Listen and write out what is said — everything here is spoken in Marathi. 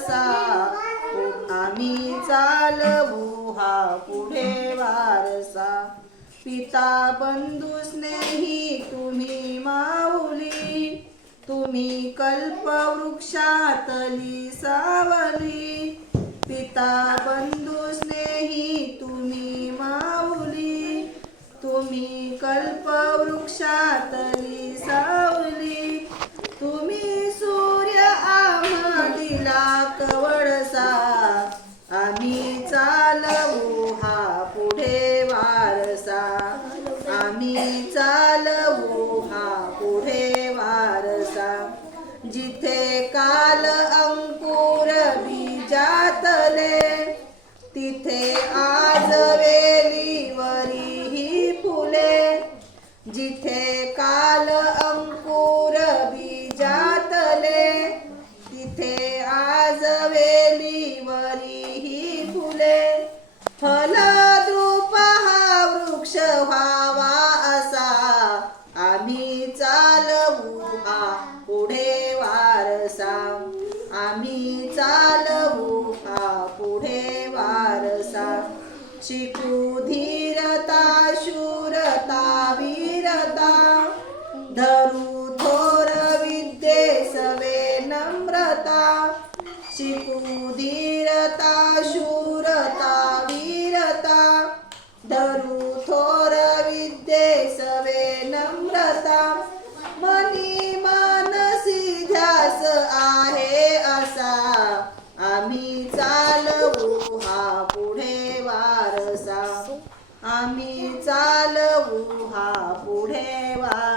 वारसा आम्ही चालवू हा पुढे वारसा पिता बंधू स्नेही तुम्ही माऊली तुम्ही कल्पवृक्षातली सावली पिता बंधू स्नेही तुम्ही माऊली तुम्ही कल्पवृक्षातली सावली तुम्ही सूर्य आम्हा दिला कवळसा आम्ही चालवू हा पुढे वारसा आम्ही चालवू हा पुढे वारसा जिथे काल अंकुर बीजातले तिथे आज वेलीवरी ही फुले जिथे काल अंकुर बीजातले तिथे आज वेलीवरी ही फुले फलद्रूप हा वृक्ष व्हावा असा आम्ही चालवू हा पुढे वारसा आम्ही चालवू हा पुढे वारसा शिकू धीरता शूरता वीरता धरू थोर विद्येसवे नम्रता शिकू धीरता शूरता वीरता धरू थोर विद्येसवे नम्रता मनी मानसी ध्यास आहे असा आम्ही चालवू हा पुढे वारसा आम्ही चालवू हा पुढे वारसा